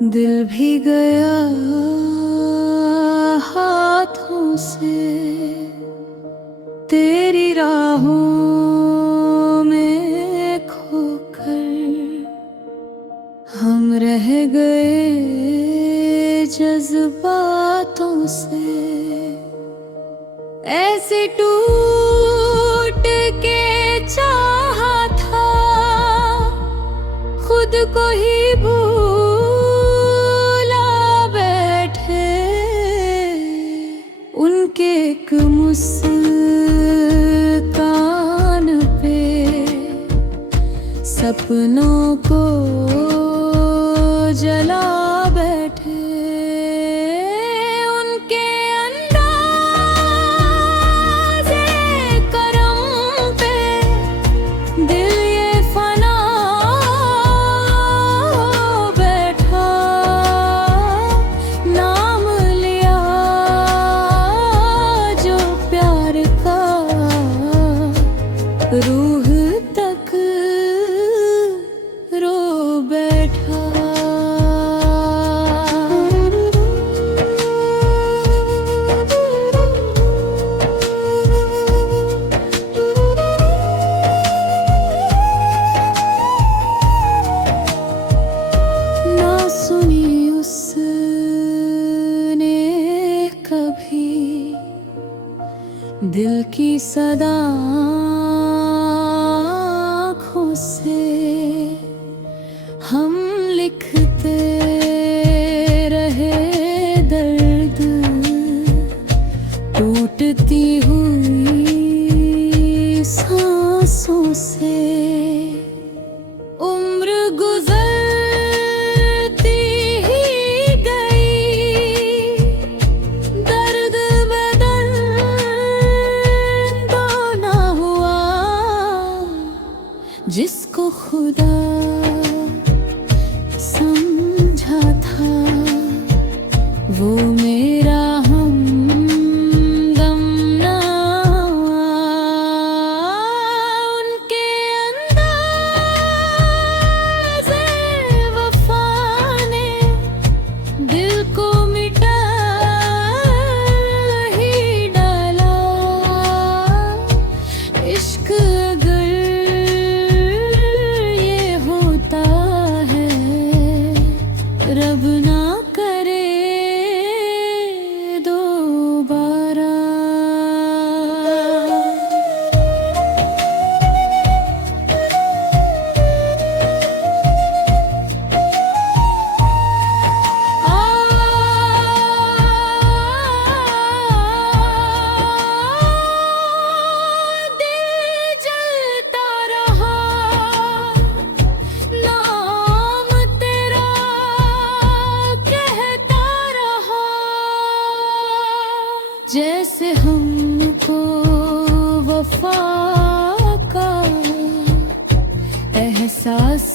दिल भी गया हाथों से तेरी राहों में खोकर। हम रह गए जज्बातों से ऐसे टूट के चाहा था खुद को ही भूला बैठे। उनके एक मुस्कान पे सपनों को जला बैठे। उनके अंदाज़े करम पे दिल ये फना हो बैठा। नाम लिया जो प्यार का रूह तक रो बैठा। ना सुनी उसने कभी दिल की सदा आँखों से। हम लिखते रहे दर्द टूटती हुई सांसों से। उम्र गुजरती ही गई दर्द में दर्द ना हुआ। जिसको खुदा समझा था वो मेरा हमदम ना हुआ। उनके अंदाज़े वफा ने दिल को मिटा ही डाला। इश्क अगर ये होता है रब ना करे दोबारा। दिल जलता रहा नाम तेरा कहता रहा। जैसे हमको वफा का एहसास